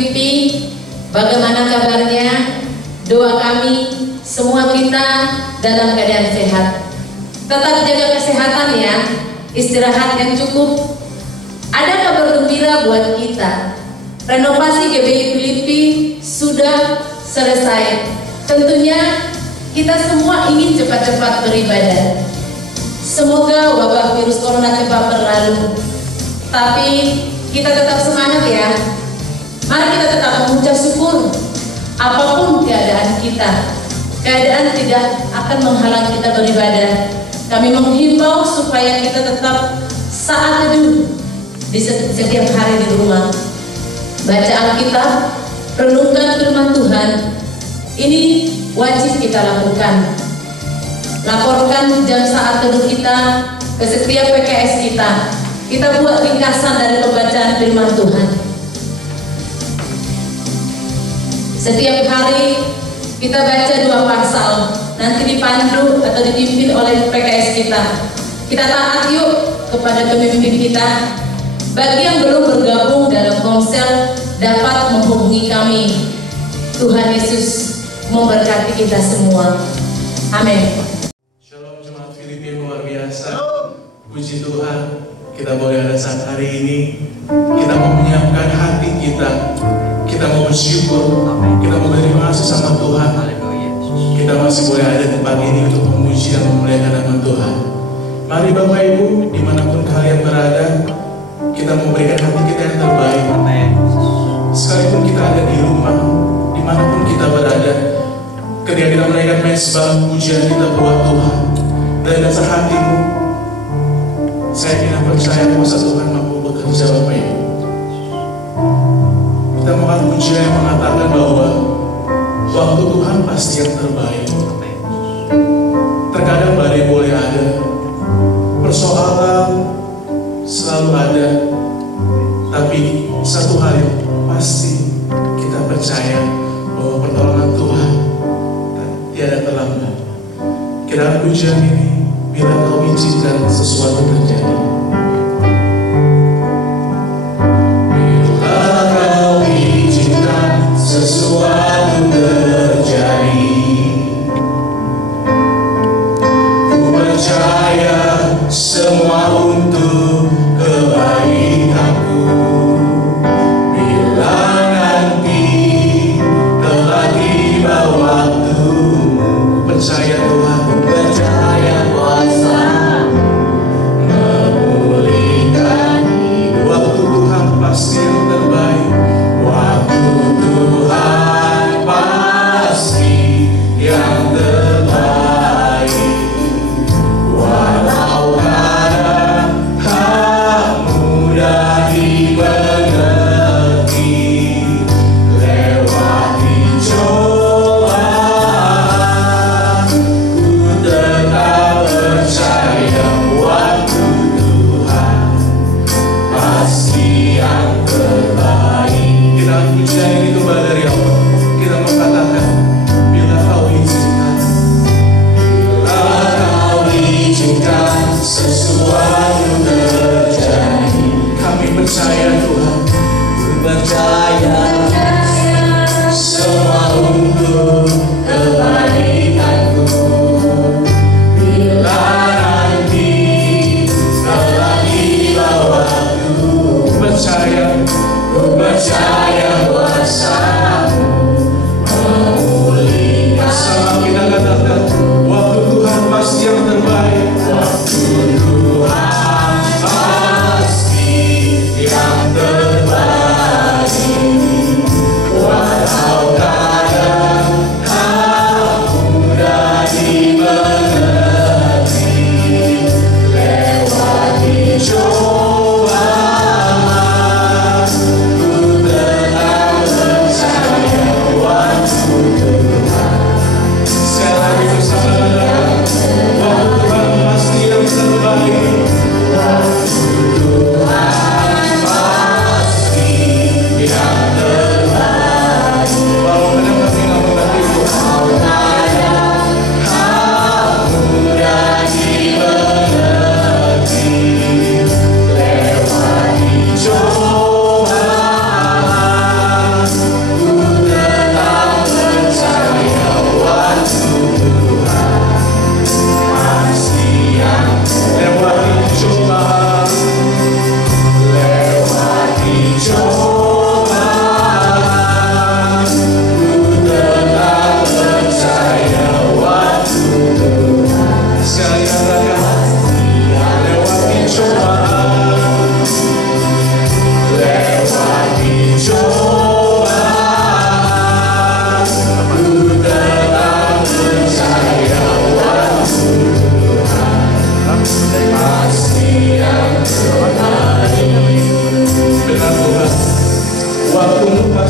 Filipi, bagaimana kabarnya? Doa kami semua kita dalam keadaan sehat. Tetap jaga kesehatan ya, istirahat yang cukup. Ada kabar gembira buat kita. Renovasi GBI Filipi sudah selesai. Tentunya kita semua ingin cepat-cepat beribadah. Semoga wabah virus corona cepat berlalu. Tapi kita tetap semangat ya. Mari kita tetap mengucap syukur. Apapun keadaan kita, keadaan tidak akan menghalang kita beribadah. Kami menghimbau supaya kita tetap saat teduh di setiap hari di rumah. Baca Alkitab, renungkan firman Tuhan. Ini wajib kita lakukan. Laporkan jam saat teduh kita ke setiap PKS kita. Kita buat ringkasan dari pembacaan firman Tuhan. Setiap hari kita baca 2 pasal, nanti dipandu atau dipimpin oleh PKS kita. Kita taat yuk kepada pemimpin kita. Bagi yang belum bergabung dalam komsel, dapat menghubungi kami. Tuhan Yesus memberkati kita semua. Amin. Shalom jemaat Filipi yang luar biasa. Puji Tuhan, kita boleh ada saat hari ini. Kita mau menyiapkan hati kita. Kita mau bersyukur, kita mau berterima kasih sama Tuhan. Kita masih boleh ada di pagi ini untuk memuji dan memuliakan nama Tuhan. Mari Bapak Ibu, dimanapun kalian berada, kita memberikan hati kita yang terbaik. Sekalipun kita ada di rumah, dimanapun kita berada, ketika kita menaikkan mezbah pujian kita buat Tuhan, dari dasar hatimu, saya ingin percaya kuasa Tuhan mampu bekerja Bapak Ibu. Kita mau pujian yang mengatakan bahwa waktu Tuhan pasti yang terbaik. Terkadang badai boleh ada, persoalan selalu ada, tapi satu hal yang pasti kita percaya bahwa pertolongan Tuhan tiada terlambat. Kiranya pujian ini bila Kau izinkan sesuatu terjadi. Sesuatu terjadi, ku percaya semua untuk kebaikanku. Bila nanti telah tiba waktumu, ku percaya Tuhan, ku percaya kuasa-Mu.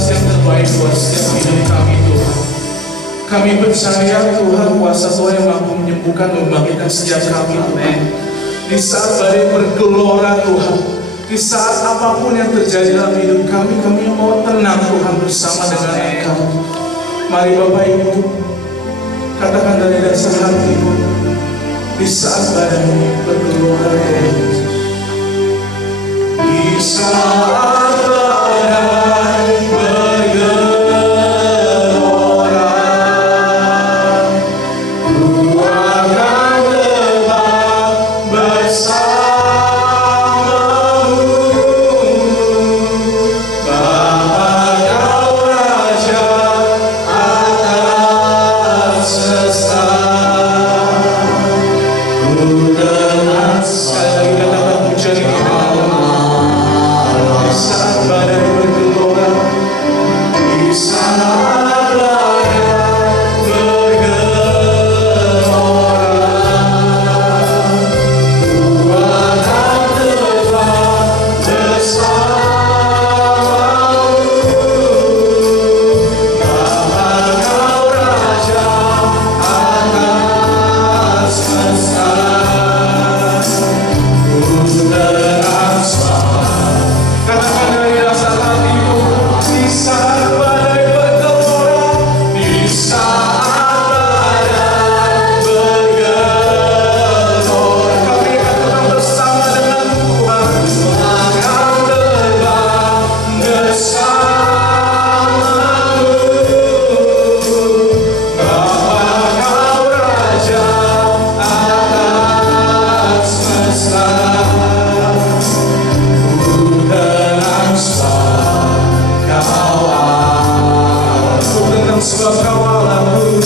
kasih yang terbaik buat setiap hidup kami Tuhan. Kami percaya Tuhan kuasa Tuhan yang mampu menyembuhkan dan membangkitkan setiap kami Tuhan. Di saat badai bergelora Tuhan, di saat apapun yang terjadi dalam hidup kami mau tenang Tuhan bersama dengan Engkau. Mari Bapak Ibu, katakan dari dasar hatimu, di saat badai bergelora Tuhan. Di saat badai bergelora, ku akan tetap bersamamu. Bapa Kau Raja atas sesat, ku dengan sekali katakan pujian kita. Di saat badai bergelora, di saat badai bergelora, ku akan tetap bersamamu. Bapa Kau Raja atas sesat, ku dengan katakan dari dasar hatimu, di saat badai bergelora, di saat badai bergelora, kami akan tetap bersama dengan Tuhan, akan tetap bersamamu. Bapa Kau Raja atas sesat, sebab Kau Allahku,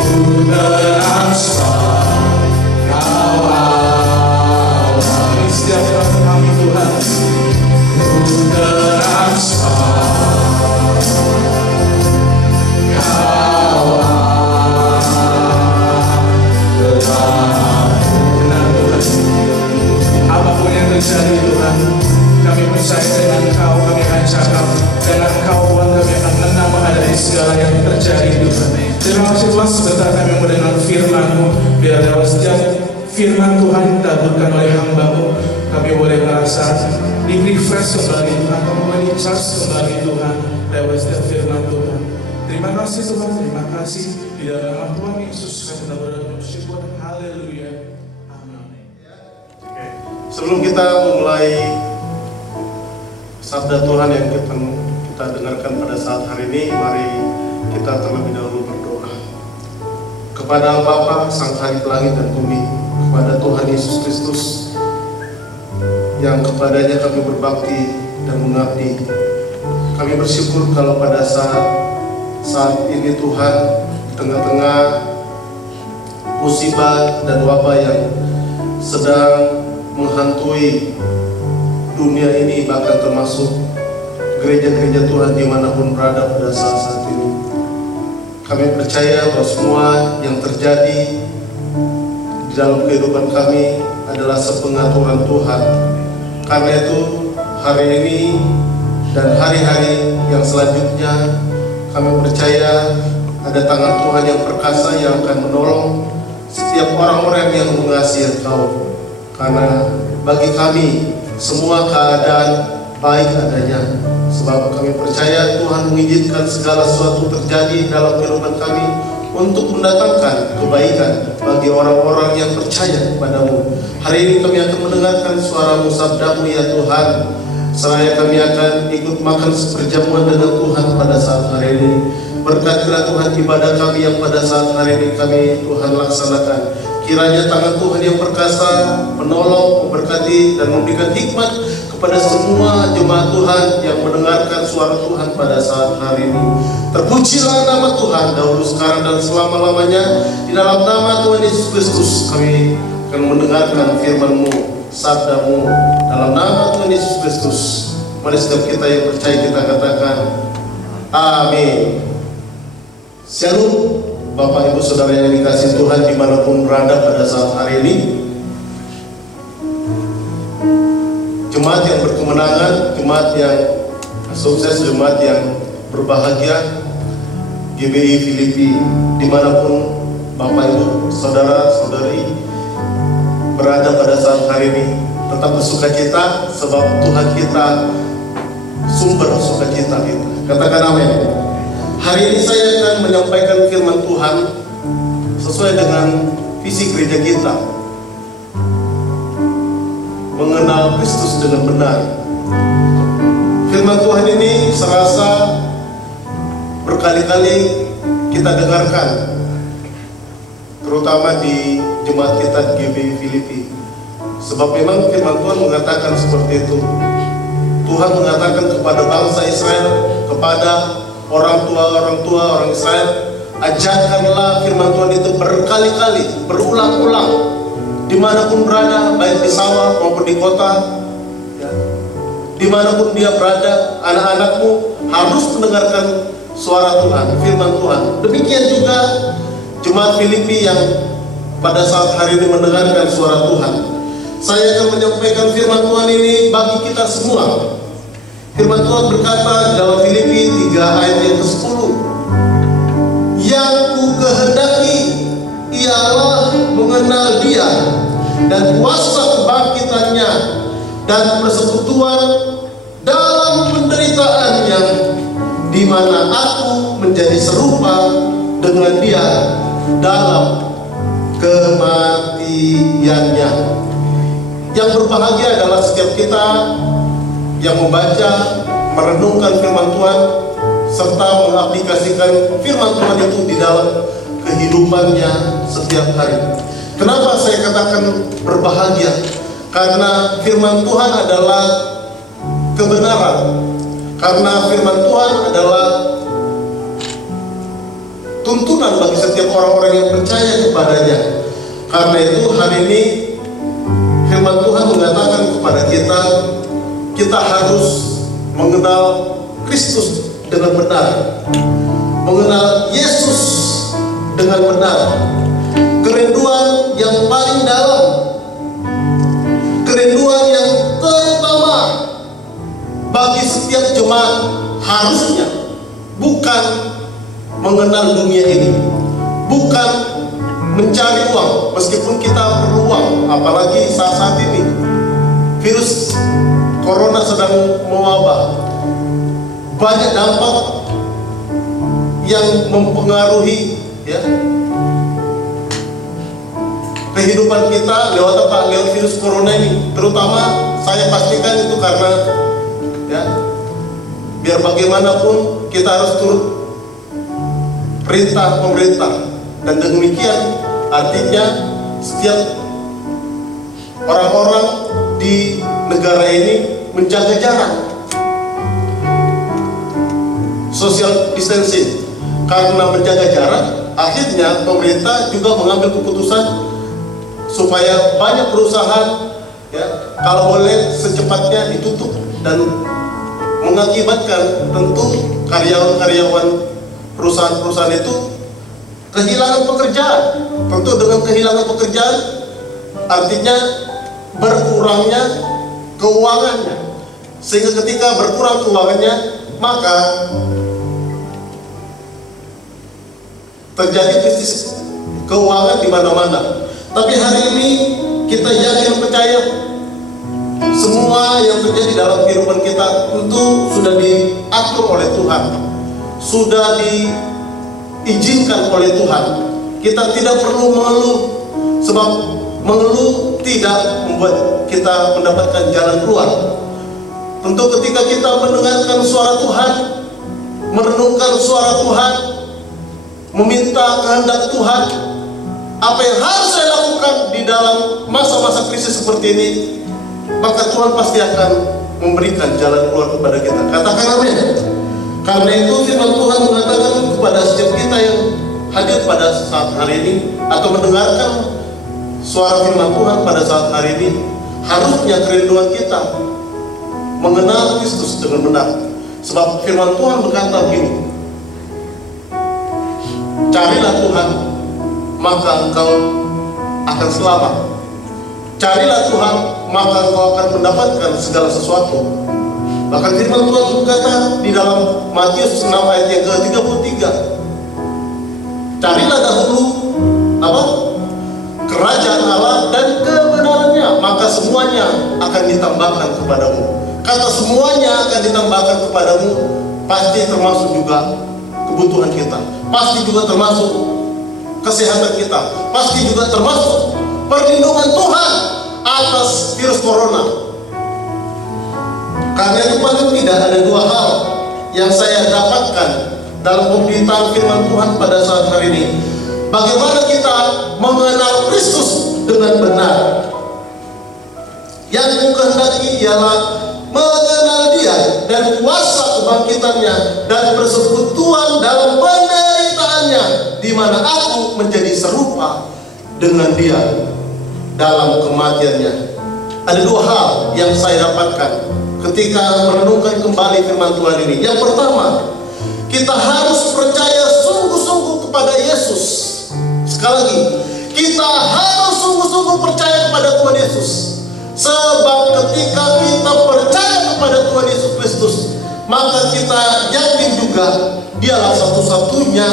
ku dengan sebab Kau Allah. Ini setiap kami Tuhan, ku dengan sebab Kau Allah. Benar Tuhan, apapun yang terjadi Tuhan, kami percaya dengan Kau, kami akan cakap dengan Kau Tuhan, kami akan menang menghadapi segala yang terjadi Tuhan. Terima kasih Tuhan, sebentar kami mendengar firman-Mu, biar dalam setiap firman Tuhan yang ditaburkan oleh hamba-Mu, kami boleh merasa di-refresh kembali Tuhan, kami boleh di-charge kembali Tuhan lewat setiap firman Tuhan. Terima kasih Tuhan, terima kasih. Di dalam nama Tuhan Yesus kami telah bersyukur. Haleluya. Amin. Oke. Sebelum kita memulai sabda Tuhan yang kita dengarkan pada saat hari ini, mari kita terlebih dahulu berdoa. Kepada Bapa Sang Hari Langit dan Bumi, kepada Tuhan Yesus Kristus yang kepadanya kami berbakti dan mengabdi, kami bersyukur kalau pada saat ini Tuhan, di tengah-tengah musibah dan wabah yang sedang menghantui dunia ini, bahkan termasuk gereja-gereja Tuhan dimanapun berada pada saat ini, kami percaya bahwa semua yang terjadi di dalam kehidupan kami adalah sepengaturan Tuhan. Karena itu hari ini dan hari-hari yang selanjutnya, kami percaya ada tangan Tuhan yang perkasa yang akan menolong setiap orang-orang yang mengasihi Engkau. Karena bagi kami semua keadaan baik adanya, sebab kami percaya Tuhan mengizinkan segala sesuatu terjadi dalam kehidupan kami untuk mendatangkan kebaikan bagi orang-orang yang percaya kepadamu. Hari ini kami akan mendengarkan suara-Mu, sabda-Mu ya Tuhan. Seraya kami akan ikut makan seperjamuan dengan Tuhan pada saat hari ini. Berkatilah Tuhan ibadah kami yang pada saat hari ini kami Tuhan laksanakan. Kiranya tangan Tuhan yang perkasa menolong, memberkati dan memberikan hikmat kepada semua jemaat Tuhan yang mendengarkan suara Tuhan pada saat hari ini. Terpujilah nama Tuhan dahulu, sekarang dan selama-lamanya. Di dalam nama Tuhan Yesus Kristus kami akan mendengarkan firman-Mu, sabda-Mu, dalam nama Tuhan Yesus Kristus. Mari setiap kita yang percaya kita katakan amin. Shalom. Bapak Ibu Saudara yang dikasihi Tuhan dimanapun berada pada saat hari ini, jemaat yang berkemenangan, jemaat yang sukses jemaat yang berbahagia GBI Filipi, dimanapun Bapak Ibu, Saudara-saudari berada pada saat hari ini, tetap bersukacita sebab Tuhan kita sumber sukacita kita. Katakan amin. Hari ini saya akan menyampaikan firman Tuhan sesuai dengan visi gereja kita, mengenal Kristus dengan benar. Firman Tuhan ini serasa berkali-kali kita dengarkan, terutama di jemaat kita GBI Filipi. Sebab memang firman Tuhan mengatakan seperti itu. Tuhan mengatakan kepada bangsa Israel, kepada orang tua orang Israel, ajarkanlah firman Tuhan itu berkali-kali, berulang-ulang, dimanapun berada, baik di sawah maupun di kota, ya, dimanapun dia berada, anak-anakmu harus mendengarkan suara Tuhan, firman Tuhan. Demikian juga jemaat Filipi yang pada saat hari ini mendengarkan suara Tuhan. Saya akan menyampaikan firman Tuhan ini bagi kita semua. Firman Tuhan berkata dalam Filipi 3 ayat yang ke-10, yang ku kehendaki ialah mengenal Dia dan kuasa kebangkitannya dan persekutuan dalam penderitaannya, di mana aku menjadi serupa dengan Dia dalam kematiannya. Yang berbahagia adalah setiap kita yang membaca, merenungkan firman Tuhan, serta mengaplikasikan firman Tuhan itu di dalam kehidupannya setiap hari. Kenapa saya katakan berbahagia? Karena firman Tuhan adalah kebenaran. Karena firman Tuhan adalah tuntunan bagi setiap orang-orang yang percaya kepadanya. Karena itu hari ini firman Tuhan mengatakan kepada kita, kita harus mengenal Kristus dengan benar, mengenal Yesus dengan benar. Kerinduan yang paling dalam, kerinduan yang terutama bagi setiap jemaat harusnya bukan mengenal dunia ini, bukan mencari uang, meskipun kita perlu uang, apalagi saat ini virus corona sedang mewabah. Banyak dampak yang mempengaruhi, ya, kehidupan kita lewat apa? Lewat virus corona ini. Terutama saya pastikan itu karena, ya, biar bagaimanapun kita harus turut perintah pemerintah. Dan demikian artinya setiap orang-orang di negara ini menjaga jarak, social distancing. Karena menjaga jarak, akhirnya pemerintah juga mengambil keputusan supaya banyak perusahaan, ya, kalau boleh secepatnya ditutup, dan mengakibatkan tentu karyawan-karyawan perusahaan-perusahaan itu kehilangan pekerjaan. Tentu dengan kehilangan pekerjaan artinya berkurangnya keuangannya. Sehingga ketika berkurang keuangannya, maka terjadi krisis keuangan di mana-mana. Tapi hari ini kita yakin percaya semua yang terjadi dalam kehidupan kita tentu sudah diatur oleh Tuhan, sudah diizinkan oleh Tuhan. Kita tidak perlu mengeluh, sebab mengeluh tidak membuat kita mendapatkan jalan keluar. Tentu ketika kita mendengarkan suara Tuhan, merenungkan suara Tuhan, meminta kehendak Tuhan, apa yang harus saya lakukan di dalam masa-masa krisis seperti ini, maka Tuhan pasti akan memberikan jalan keluar kepada kita. Katakan amin. Karena itu firman Tuhan mengatakan kepada setiap kita yang hadir pada saat hari ini atau mendengarkan suara firman Tuhan pada saat hari ini, harusnya kerinduan kita mengenal Kristus dengan benar. Sebab firman Tuhan berkata begini, carilah Tuhan, maka engkau akan selamat. Carilah Tuhan, maka engkau akan mendapatkan segala sesuatu. Bahkan firman Tuhan berkata di dalam Matius 6 ayat yang ke-33, carilah dahulu kerajaan Allah dan kebenarannya, maka semuanya akan ditambahkan kepadamu. Kata semuanya akan ditambahkan kepadamu pasti termasuk juga kebutuhan kita, pasti juga termasuk kesehatan kita, pasti juga termasuk perlindungan Tuhan atas virus corona. Karena itu paling tidak ada dua hal yang saya dapatkan dalam pemberitaan firman Tuhan pada saat hari ini. Bagaimana kita mengenal Kristus dengan benar. Yang kukehendaki ialah mengenal Dia dan kuasa kebangkitannya dan persekutuan dalam penderitaannya, di mana aku menjadi serupa dengan Dia dalam kematiannya. Ada dua hal yang saya dapatkan ketika merenungkan kembali firman Tuhan ini. Yang pertama, kita harus percaya sungguh-sungguh kepada Yesus. Sekali lagi, kita harus sungguh-sungguh percaya kepada Tuhan Yesus. Sebab ketika kita percaya kepada Tuhan Yesus Kristus, maka kita yakin juga Dialah satu-satunya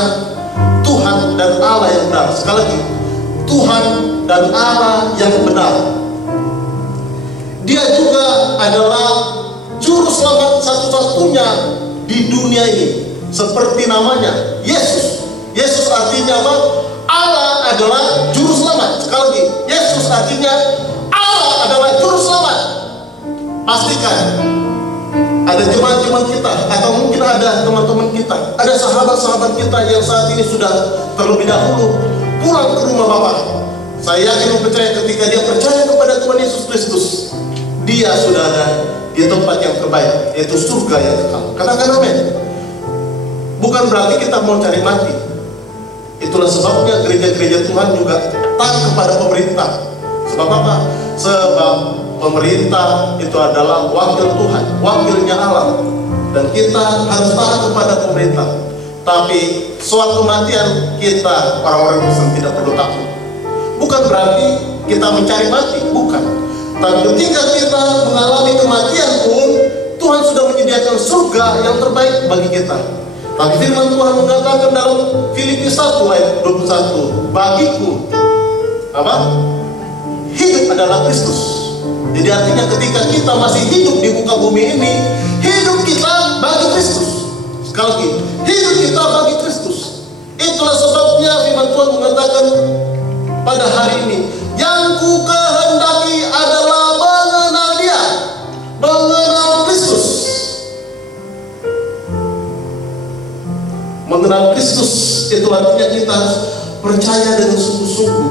Tuhan dan Allah yang benar. Sekali lagi, Tuhan dan Allah yang benar. Dia juga adalah juru selamat satu-satunya di dunia ini. Seperti namanya, Yesus. Yesus artinya apa? Allah adalah juru selamat. Sekali lagi, Yesus artinya Allah adalah juru selamat. Pastikan ada jemaat-jemaat kita, atau mungkin ada teman-teman kita, ada sahabat-sahabat kita yang saat ini sudah terlebih dahulu pulang ke rumah Bapa. Saya yakin percaya ketika dia percaya kepada Tuhan Yesus Kristus, dia sudah ada di tempat yang terbaik, yaitu surga yang kekal. Katakan amin. Bukan berarti kita mau cari mati. Itulah sebabnya gereja-gereja Tuhan juga taat kepada pemerintah. Sebab apa? Sebab pemerintah itu adalah wakil Tuhan, wakilnya Allah. Dan kita harus taat kepada pemerintah. Tapi soal kematian, kita orang-orang Kristen tidak perlu takut. Bukan berarti kita mencari mati, bukan. Tapi ketika kita mengalami kematian pun, Tuhan sudah menyediakan surga yang terbaik bagi kita. Tapi firman Tuhan mengatakan dalam Filipi 1 ayat 21, bagiku hidup adalah Kristus. Jadi artinya ketika kita masih hidup di muka bumi ini, hidup kita bagi Kristus. Sekali lagi, hidup kita bagi Kristus. Itulah sebabnya firman Tuhan mengatakan pada hari ini, yang ku kehendaki adalah mengenal Dia, mengenal Kristus. Mengenal Kristus itu artinya kita harus percaya dengan sungguh-sungguh.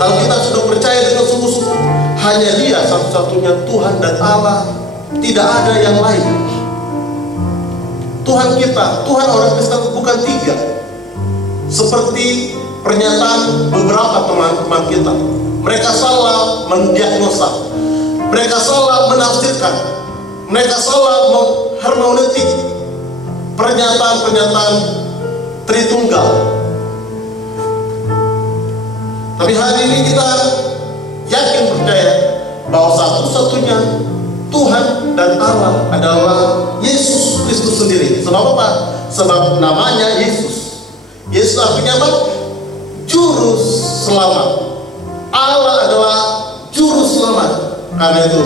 Kalau kita sudah percaya dengan sungguh-sungguh, hanya Dia satu-satunya Tuhan dan Allah, tidak ada yang lain. Tuhan kita, Tuhan orang Kristen bukan tiga, seperti pernyataan beberapa teman-teman kita. Mereka salah mendiagnosa, mereka salah menafsirkan, mereka salah menghermeneutik pernyataan-pernyataan Tritunggal. Tapi hari ini kita yakin percaya bahwa satu-satunya Tuhan dan Allah adalah Yesus Kristus sendiri. Sebab apa? Sebab namanya Yesus. Yesus artinya apa? Juru selamat. Allah adalah juru selamat. Karena itu,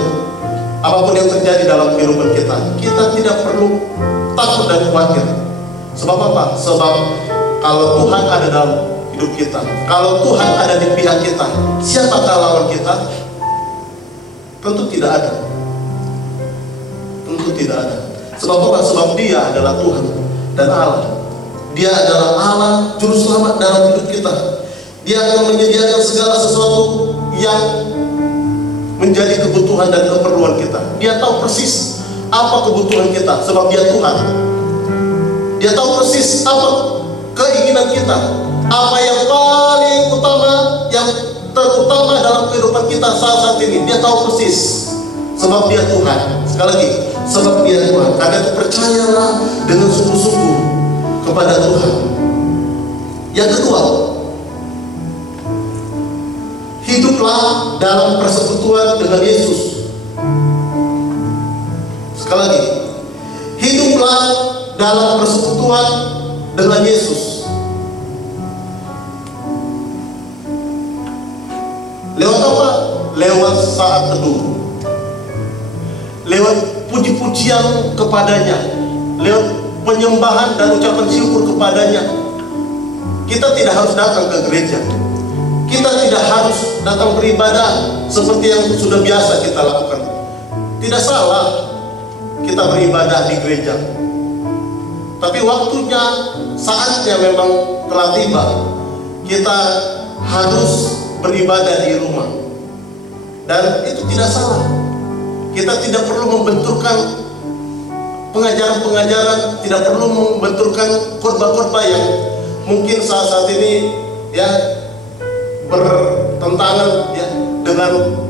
apapun yang terjadi dalam kehidupan kita, kita tidak perlu takut dan khawatir. Sebab apa? Sebab kalau Tuhan ada dalam hidup kita, kalau Tuhan ada di pihak kita, siapakah lawan kita? Tentu tidak ada. Tentu tidak ada. Sebab apa? Sebab Dia adalah Tuhan dan Allah. Dia adalah Allah juru selamat dalam hidup kita. Dia akan menyediakan segala sesuatu yang menjadi kebutuhan dan keperluan kita. Dia tahu persis apa kebutuhan kita, sebab Dia Tuhan. Dia tahu persis apa keinginan kita, apa yang paling utama, yang terutama dalam kehidupan kita saat ini. Dia tahu persis, sebab Dia Tuhan. Sekali lagi, sebab Dia Tuhan. Karena itu percayalah dengan sungguh-sungguh kepada Tuhan. Yang kedua, hiduplah dalam persekutuan dengan Yesus. dalam persekutuan dengan Yesus. Lewat apa? Lewat saat teduh, lewat puji-pujian kepadanya, lewat penyembahan dan ucapan syukur kepadanya. Kita tidak harus datang ke gereja, kita tidak harus datang beribadah seperti yang sudah biasa kita lakukan. Tidak salah kita beribadah di gereja, tapi waktunya, saatnya memang telah tiba. Kita harus beribadah di rumah, dan itu tidak salah. Kita tidak perlu membenturkan pengajaran-pengajaran, tidak perlu membenturkan khotbah-khotbah yang mungkin saat ini ya bertentangan ya dengan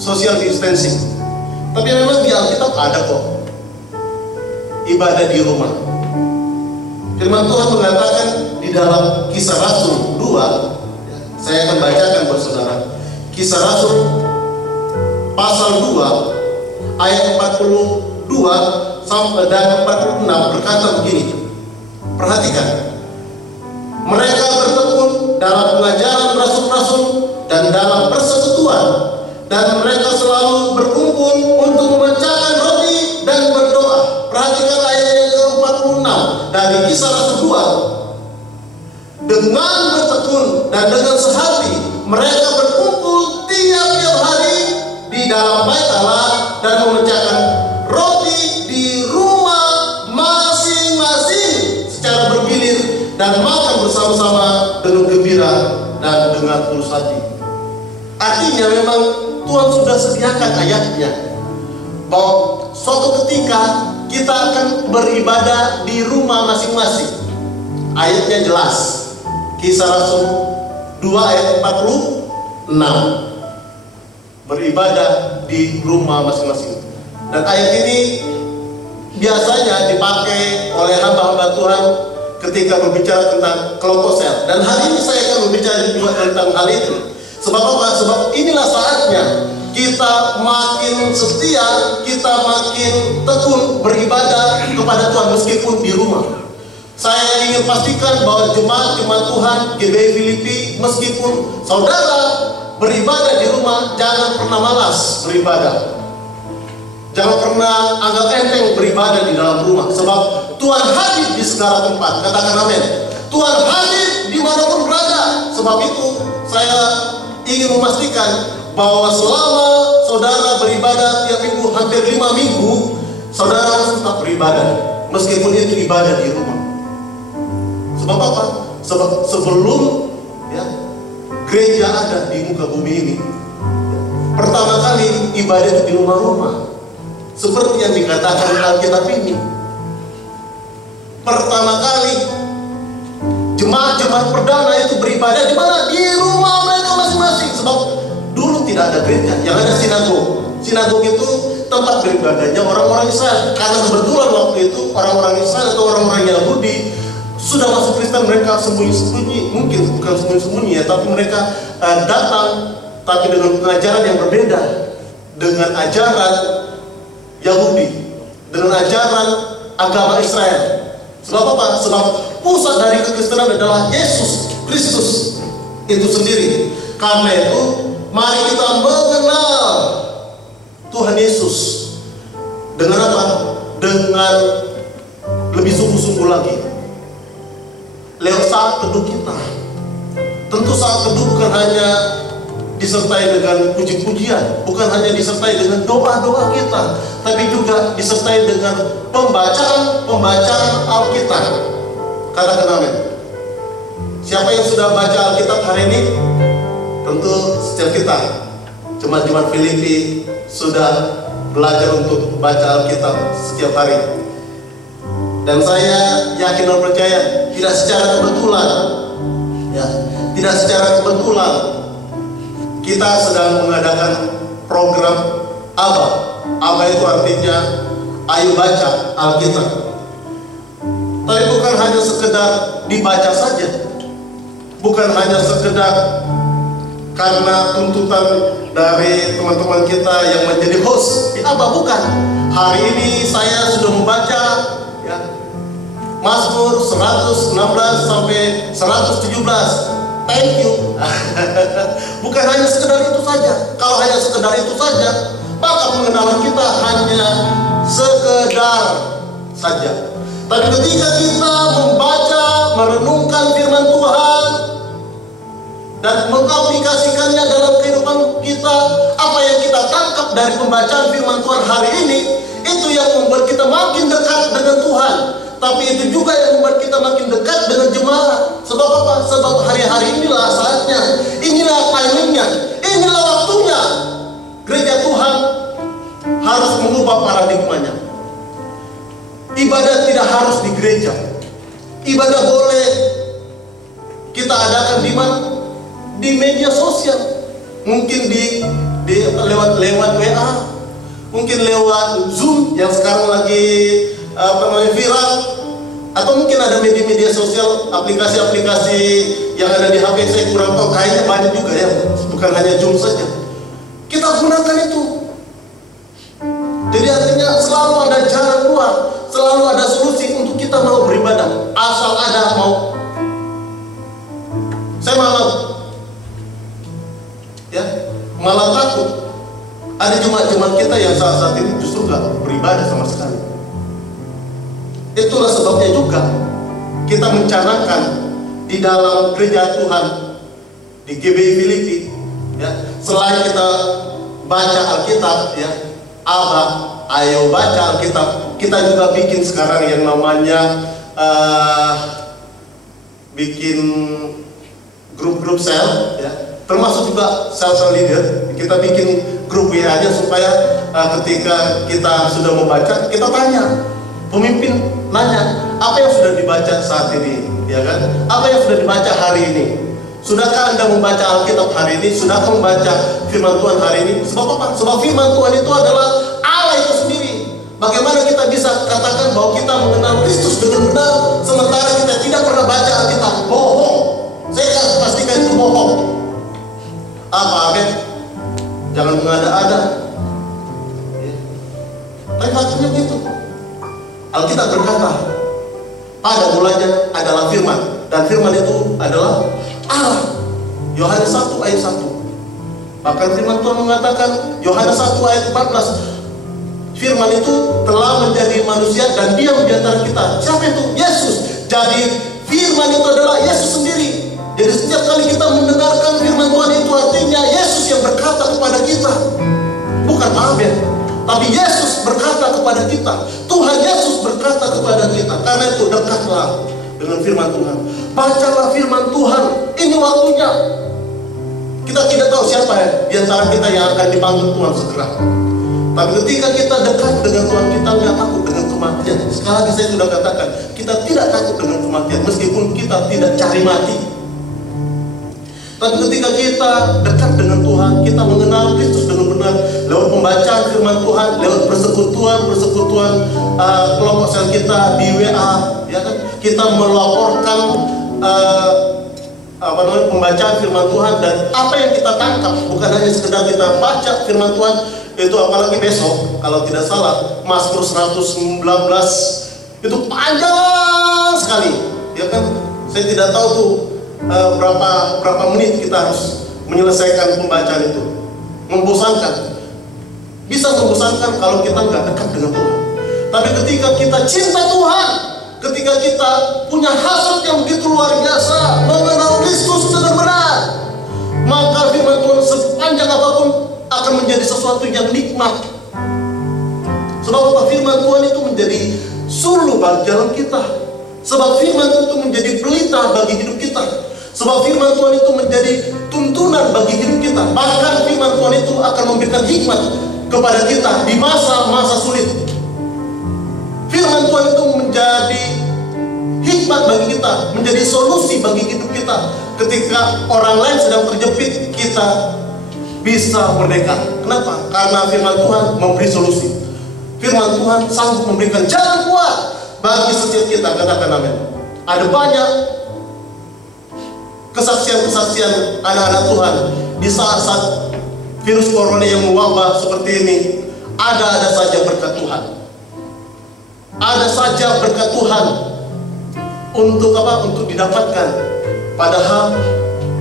social distancing. Tapi memang di Alkitab ada kok ibadah di rumah. Firman Tuhan mengatakan di dalam Kisah Rasul 2, saya akan bacakan buat saudara. Kisah Rasul pasal 2 ayat 42 sampai dan 46 berkata begini. Perhatikan. Mereka bertekun dalam pengajaran rasul-rasul dan dalam persekutuan, dan mereka selalu berkumpul untuk memecahkan roti dan berdoa. Perhatikan ayat yang ke-46 dari Kisah Rasul 2. Dengan bertekun dan dengan sehati mereka berkumpul tiap-tiap hari di dalam bait Allah dan memecahkan roti di rumah masing-masing secara bergilir dan makan bersama-sama dengan gembira dan dengan tulus hati. Artinya memang Tuhan sudah sediakan ayatnya bahwa suatu ketika kita akan beribadah di rumah masing-masing. Ayatnya jelas. Kisah Rasul 2 ayat 46. Beribadah di rumah masing-masing. Dan ayat ini biasanya dipakai oleh hamba-hamba Tuhan ketika berbicara tentang kelompok sel. Dan hari ini saya akan berbicara juga tentang hal itu. Sebab apa? Sebab inilah saatnya kita makin setia, kita makin tekun beribadah kepada Tuhan meskipun di rumah. Saya ingin pastikan bahwa jemaat-jemaat Tuhan GBI Filipi, meskipun saudara beribadah di rumah, jangan pernah malas beribadah. Jangan pernah anggap enteng beribadah di dalam rumah. Sebab Tuhan hadir di segala tempat. Katakan amin. Tuhan hadir dimanapun berada. Sebab itu saya ingin memastikan bahwa selama saudara beribadah tiap minggu, hampir 5 minggu, saudara harus tetap beribadah, meskipun itu ibadah di rumah. Sebab apa? Sebab sebelum ya, gereja ada di muka bumi ini, pertama kali ibadah itu di rumah-rumah, seperti yang dikatakan Alkitab ini. Pertama kali jemaat-jemaat perdana itu beribadah di mana? Di rumah mereka masing-masing. Sebab dulu tidak ada gereja, yang ada sinagog. Sinagog itu tempat beribadahnya orang-orang Israel. Karena kebetulan waktu itu orang-orang Israel atau orang-orang Yahudi sudah masuk Kristen, mereka sembunyi-sembunyi, mungkin bukan sembunyi-sembunyi ya, tapi mereka datang tapi dengan pengajaran yang berbeda dengan ajaran Yahudi, dengan ajaran agama Israel. Sebab apa? Sebab pusat dari kekristenan adalah Yesus Kristus itu sendiri. Karena itu mari kita mengenal Tuhan Yesus. Dengan apa? Dengan lebih sungguh-sungguh lagi. Lewat saat teduh kita. Tentu saat teduh bukan hanya disertai dengan puji-pujian, bukan hanya disertai dengan doa-doa kita, tapi juga disertai dengan pembacaan Alkitab. Katakan amin. Siapa yang sudah baca Alkitab hari ini? Tentu setiap kita, jemaat-jemaat Filipi, sudah belajar untuk baca Alkitab setiap hari. Dan saya yakin dan percaya, tidak secara kebetulan, ya, tidak secara kebetulan kita sedang mengadakan program ABA. ABA itu artinya ayo baca Alkitab. Tapi bukan hanya sekedar dibaca saja, bukan hanya sekedar karena tuntutan dari teman-teman kita yang menjadi host di ABA, bukan. Hari ini saya sudah membaca ya, Mazmur 116 sampai 117. Thank you. Bukan hanya sekedar itu saja. Kalau hanya sekedar itu saja, maka pengenalan kita hanya sekedar saja. Tapi ketika kita membaca, merenungkan firman Tuhan dan mengaplikasikannya dalam kehidupan kita, apa yang kita tangkap dari pembacaan firman Tuhan hari ini, itu yang membuat kita makin dekat dengan Tuhan. Tapi itu juga yang membuat kita makin dekat dengan jemaat. Sebab apa? Sebab hari-hari inilah saatnya, inilah timingnya, inilah waktunya. Gereja Tuhan harus mengubah paradigmanya. Ibadah tidak harus di gereja. Ibadah boleh kita adakan di mana? Di media sosial. Mungkin lewat WA, mungkin lewat Zoom yang sekarang lagi viral, atau mungkin ada media-media sosial, aplikasi-aplikasi yang ada di HP. Saya kurang tahu, kayaknya banyak juga ya, bukan hanya Zoom saja. Kita gunakan itu. Jadi artinya selalu ada jalan keluar, selalu ada solusi untuk kita mau beribadah, asal ada mau. Saya malah takut ada jemaat-jemaat kita yang saat ini justru gak beribadah sama sekali. Itulah sebabnya juga kita mencanangkan di dalam gereja Tuhan di GBI Filipi, ya, selain kita baca Alkitab, ya, ayo baca Alkitab, kita juga bikin sekarang yang namanya bikin grup-grup sel, ya, termasuk juga sel-sel leader. Kita bikin grup WA-nya supaya ketika kita sudah membaca, kita tanya. Pemimpin nanya, apa yang sudah dibaca saat ini, ya kan? Apa yang sudah dibaca hari ini? Sudahkah Anda membaca Alkitab hari ini? Sudahkah membaca firman Tuhan hari ini? Sebab apa? Sebab firman Tuhan itu adalah Allah itu sendiri. Bagaimana kita bisa katakan bahwa kita mengenal Kristus dengan benar, sementara kita tidak pernah baca Alkitab? Bohong. Saya akan pastikan itu bohong. Apa, amin? Jangan mengada-ada. Tapi maksudnya begitu. Alkitab berkata, pada mulanya adalah firman, dan firman itu adalah Allah. Yohanes 1 ayat 1. Bahkan firman Tuhan mengatakan, Yohanes 1 ayat 14, firman itu telah menjadi manusia dan diam di antara kita. Siapa itu? Yesus. Jadi firman itu adalah Yesus sendiri. Jadi setiap kali kita mendengarkan firman Tuhan itu artinya Yesus yang berkata kepada kita, bukan Abel. Tapi Yesus berkata kepada kita, Tuhan Yesus berkata kepada kita. Karena itu dekatlah dengan firman Tuhan. Bacalah firman Tuhan. Ini waktunya. Kita tidak tahu siapa ya di antara kita yang akan dipanggil Tuhan segera. Tapi ketika kita dekat dengan Tuhan, kita tidak takut dengan kematian. Sekali lagi saya sudah katakan, kita tidak takut dengan kematian meskipun kita tidak cari mati. Tapi ketika kita dekat dengan Tuhan, kita mengenal Kristus dengan benar lewat pembacaan firman Tuhan, lewat persekutuan kelompok sel kita di WA, ya kan? Kita melaporkan pembacaan firman Tuhan dan apa yang kita tangkap, bukan hanya sekedar kita baca firman Tuhan itu, apalagi besok kalau tidak salah Mazmur 119 itu panjang sekali, ya kan? Saya tidak tahu tuh berapa menit kita harus menyelesaikan pembacaan itu. Membosankan, bisa membosankan kalau kita nggak dekat dengan Tuhan. Tapi ketika kita cinta Tuhan, ketika kita punya hasrat yang begitu luar biasa mengenal Kristus dengan benar, maka firman Tuhan sepanjang apapun akan menjadi sesuatu yang nikmat. Sebab firman Tuhan itu menjadi suluh bagi jalan kita. Sebab firman itu menjadi pelita bagi hidup kita. Sebab firman Tuhan itu menjadi tuntunan bagi hidup kita. Bahkan firman Tuhan itu akan memberikan hikmat kepada kita di masa-masa sulit. Firman Tuhan itu menjadi hikmat bagi kita, menjadi solusi bagi hidup kita. Ketika orang lain sedang terjepit, kita bisa merdeka. Kenapa? Karena firman Tuhan memberi solusi. Firman Tuhan sanggup memberikan jalan keluar bagi setiap kita. Katakan amin. Ada banyak kesaksian-kesaksian anak-anak Tuhan di saat-saat virus corona yang mewabah seperti ini. Ada saja berkat Tuhan. Ada saja berkat Tuhan untuk apa? Untuk didapatkan, padahal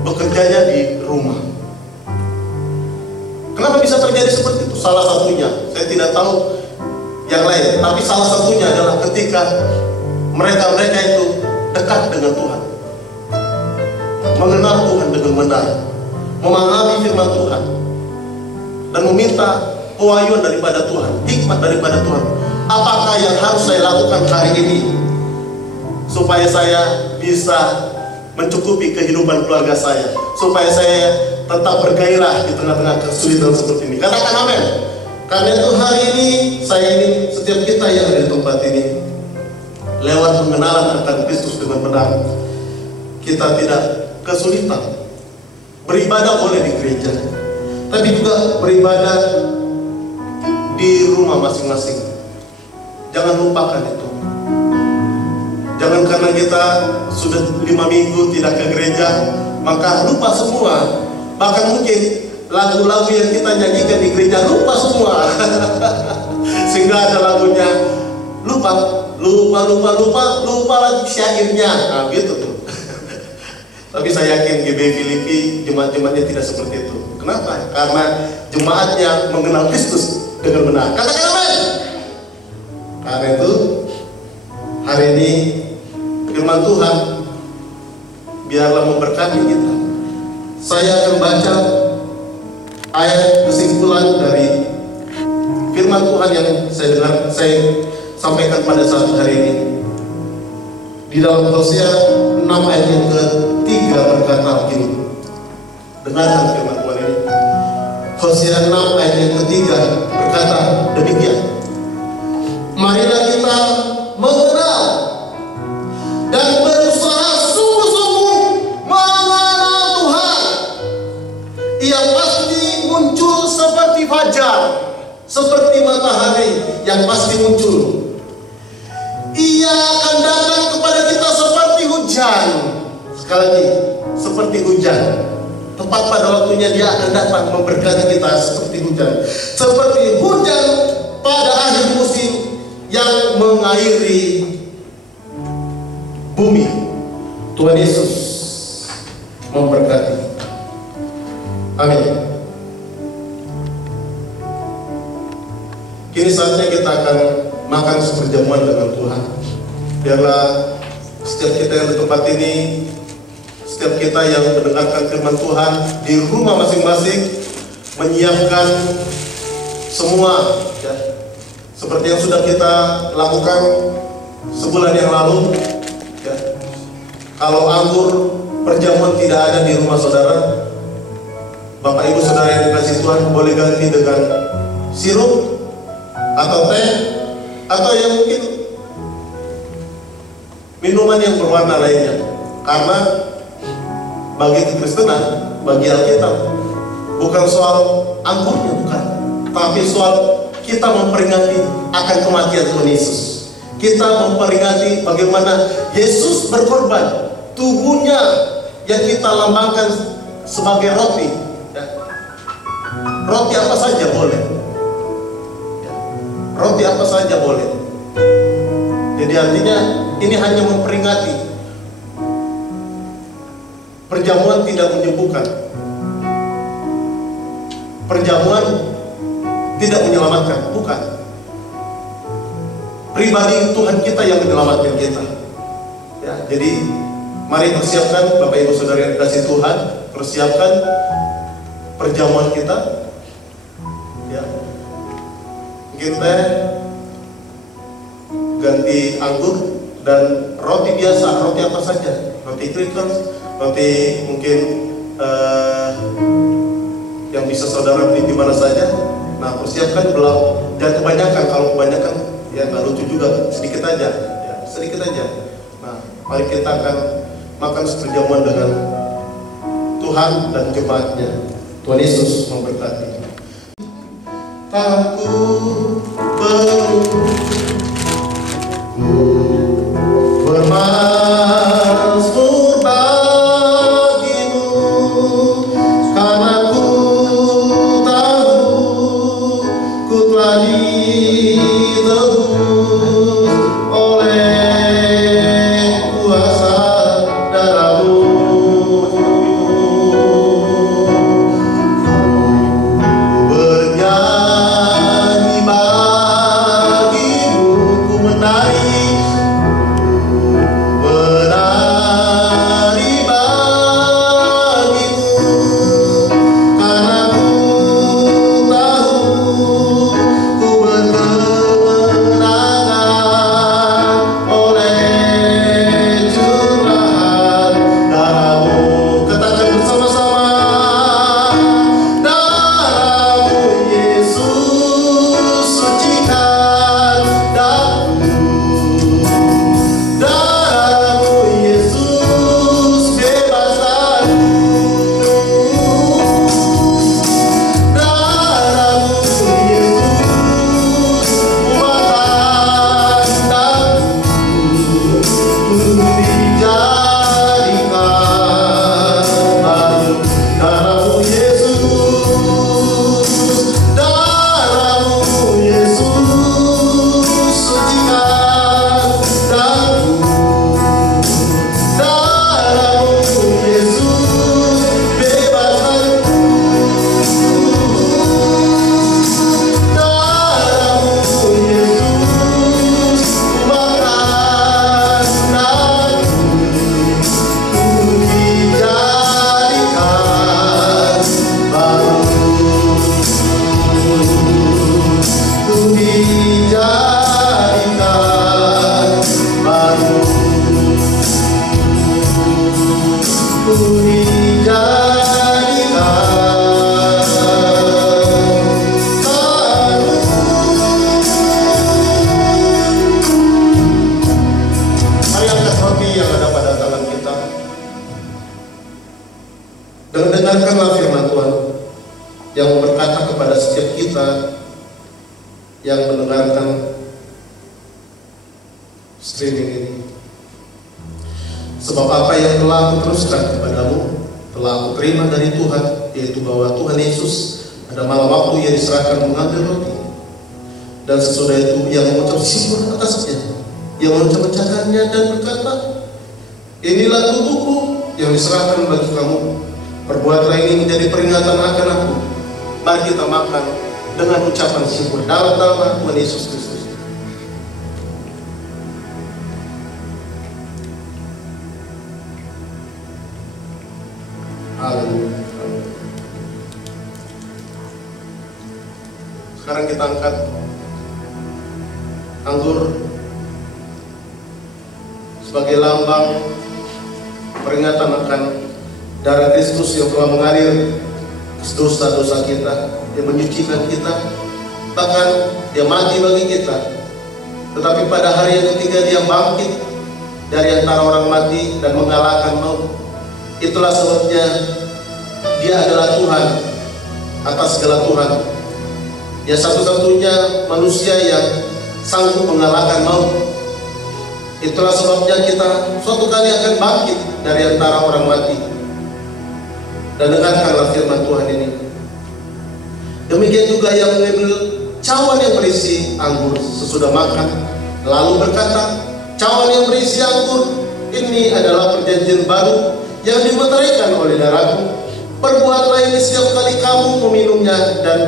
bekerjanya di rumah. Kenapa bisa terjadi seperti itu? Salah satunya, saya tidak tahu yang lain, tapi salah satunya adalah ketika mereka itu dekat dengan Tuhan, mengenal Tuhan dengan benar, memahami firman Tuhan, dan meminta pewahyuan daripada Tuhan, hikmat daripada Tuhan. Apakah yang harus saya lakukan hari ini supaya saya bisa mencukupi kehidupan keluarga saya, supaya saya tetap bergairah di tengah-tengah kesulitan seperti ini? Katakan amin. Karena itu hari ini saya ingin setiap kita yang ada di tempat ini, lewat pengenalan akan Kristus dengan benar, kita tidak kesulitan. Beribadah boleh di gereja, tapi juga beribadah di rumah masing-masing. Jangan lupakan itu. Jangan karena kita sudah 5 minggu tidak ke gereja, maka lupa semua. Bahkan mungkin lagu-lagu yang kita nyanyikan di gereja lupa semua. Sehingga ada lagunya lupa lagi syairnya. Nah gitu tuh. Tapi saya yakin GB Filipi jemaat-jemaatnya tidak seperti itu. Kenapa? Karena jemaatnya mengenal Kristus dengan benar. Katakan amin. Karena itu hari ini firman Tuhan biarlah memberkati kita. Saya akan baca ayat kesimpulan dari firman Tuhan yang saya sampaikan pada saat hari ini. Di dalam Hosea 6 ayat yang ke-3 berkata begini. Dengarkan firman Tuhan ini. Hosea 6 ayat yang ke-3 berkata demikian. Marilah kita mengenal dan berusaha sungguh-sungguh mengenal Tuhan. Ia pasti muncul seperti fajar, seperti matahari yang pasti muncul. Ia akan datang kepada kita seperti hujan. Sekali lagi, seperti hujan. Tepat pada waktunya dia akan datang memberkati kita seperti hujan. Seperti hujan pada akhir musim yang mengairi bumi. Tuhan Yesus memberkati. Amin. Kini saatnya kita akan makan seperjamuan dengan Tuhan. Biarlah setiap kita yang di tempat ini, setiap kita yang mendengarkan firman Tuhan di rumah masing-masing, menyiapkan semua ya, seperti yang sudah kita lakukan sebulan yang lalu ya. Kalau anggur perjamuan tidak ada di rumah saudara, Bapak Ibu Saudara yang dikasihi Tuhan, boleh ganti dengan sirup atau teh, atau yang mungkin minuman yang berwarna lainnya. Karena bagi Kekristenan, bagi Alkitab, bukan soal anggurnya, bukan, tapi soal kita memperingati akan kematian Tuhan Yesus. Kita memperingati bagaimana Yesus berkorban, tubuhnya yang kita lambangkan sebagai roti ya. Roti apa saja boleh ya. Roti apa saja boleh. Jadi artinya ini hanya memperingati. Perjamuan tidak menyembuhkan, perjamuan tidak menyelamatkan, bukan. Pribadi Tuhan kita yang menyelamatkan kita ya. Jadi mari persiapkan Bapak Ibu Saudara yang dikasihi Tuhan, persiapkan perjamuan kita ya. Mungkin teh, ganti anggur, dan roti biasa. Roti apa saja, roti crackers, roti mungkin yang bisa saudara beli di mana saja. Nah, persiapkan belau, jangan kebanyakan. Kalau kebanyakan ya nggak lucu juga, sedikit aja ya, sedikit aja. Nah, mari kita akan makan seperjamuan dengan Tuhan dan jemaatnya. Tuhan Yesus memberkati. Aku bermazmur bagimu, karena ku tahu ku telah ditebus oleh kuasa Dan dengarkanlah firman Tuhan yang berkata kepada setiap kita yang mendengarkan streaming ini. Sebab apa yang telah aku teruskan kepadamu telah aku terima dari Tuhan, yaitu bahwa Tuhan Yesus pada malam waktu ia diserahkan mengambil roti, dan sesudah itu ia mengucap syukur atasnya, ia memecah-mecahkannya dan berkata, inilah tubuhku yang diserahkan bagi kamu. Perbuatlah ini menjadi peringatan akan aku. Mari kita makan dengan ucapan syukur dalam nama Tuhan Yesus Kristus. Haleluya. Sekarang kita angkat anggur sebagai lambang peringatan akan darah Kristus yang telah mengalir dosa-dosa kita, yang menyucikan kita, bahkan dia mati bagi kita. Tetapi pada hari yang ketiga dia bangkit dari antara orang mati dan mengalahkan maut. Itulah sebabnya dia adalah Tuhan atas segala Tuhan. Dia satu-satunya manusia yang sanggup mengalahkan maut. Itulah sebabnya kita suatu kali akan bangkit dari antara orang mati. Dan dengarkanlah firman Tuhan ini. Demikian juga yang mengambil cawan yang berisi anggur sesudah makan, lalu berkata, cawan yang berisi anggur ini adalah perjanjian baru yang dimeteraikan oleh darahku. Perbuatlah ini setiap kali kamu meminumnya dan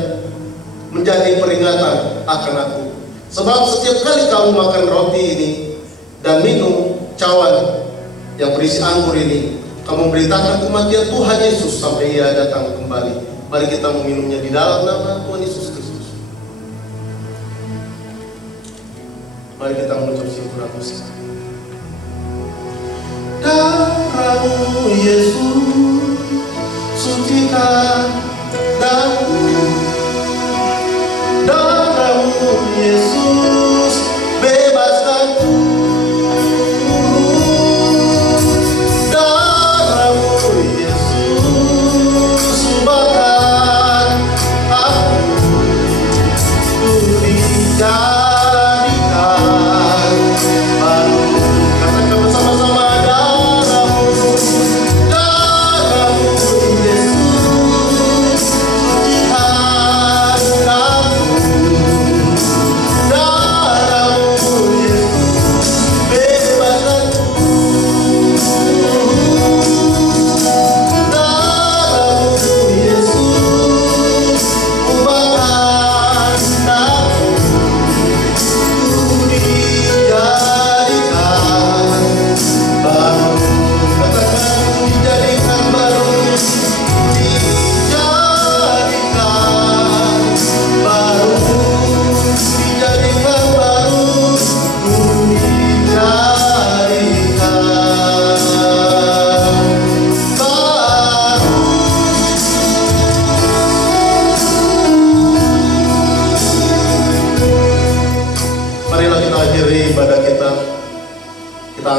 menjadi peringatan akan aku. Sebab setiap kali kamu makan roti ini dan minum cawan yang berisi anggur ini, kamu memberitakan kematian Tuhan Yesus sampai ia datang kembali. Mari kita meminumnya di dalam nama Tuhan Yesus Kristus. Mari kita mengucap syukur atas darah-Mu Yesus, sucikan dalam darah-Mu Yesus, bebaskan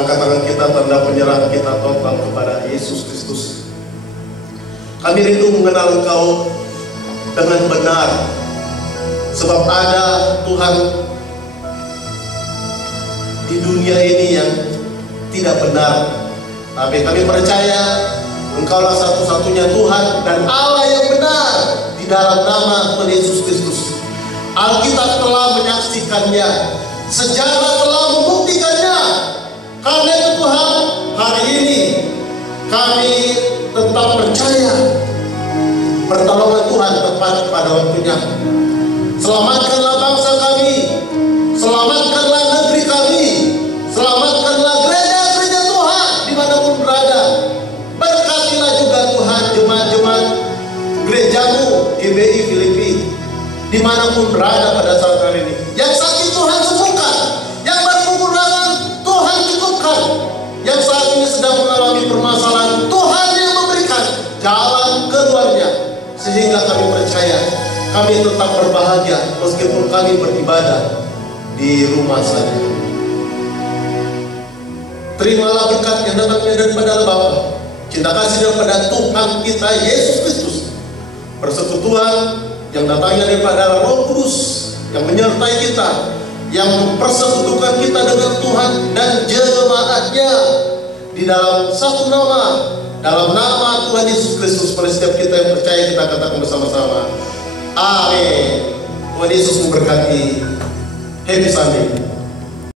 angkat tangan kita, tanda penyerahan kita total kepada Yesus Kristus. Kami rindu mengenal Engkau dengan benar, sebab ada Tuhan di dunia ini yang tidak benar. Tapi kami percaya Engkaulah satu-satunya Tuhan dan Allah yang benar di dalam nama Tuhan Yesus Kristus. Alkitab telah menyaksikannya, sejarah telah membuktikannya. Karena itu Tuhan, hari ini kami tetap percaya pertolongan Tuhan tepat pada waktunya. Selamatkanlah bangsa kami, selamatkanlah negeri kami, selamatkanlah gereja-gereja Tuhan dimanapun berada. Berkatilah juga Tuhan jemaat-jemaat gerejamu GBI Filipi dimanapun berada pada saat hari ini. Yang sakit Tuhan sembuhkan, yang berkekurangan Tuhan cukupkan, yang saat ini sedang mengalami permasalahan Tuhan sehingga kami percaya kami tetap berbahagia meskipun kami beribadah di rumah saja. Terimalah berkat yang datangnya daripada Bapa, cinta kasih daripada Tuhan kita Yesus Kristus, persekutuan yang datangnya daripada Roh Kudus yang menyertai kita, yang mempersekutukan kita dengan Tuhan dan jemaatnya di dalam satu nama, dalam nama Tuhan Yesus Kristus. Pada setiap kita yang percaya, kita katakan bersama-sama, amin. Tuhan Yesus memberkati. Happy Sunday.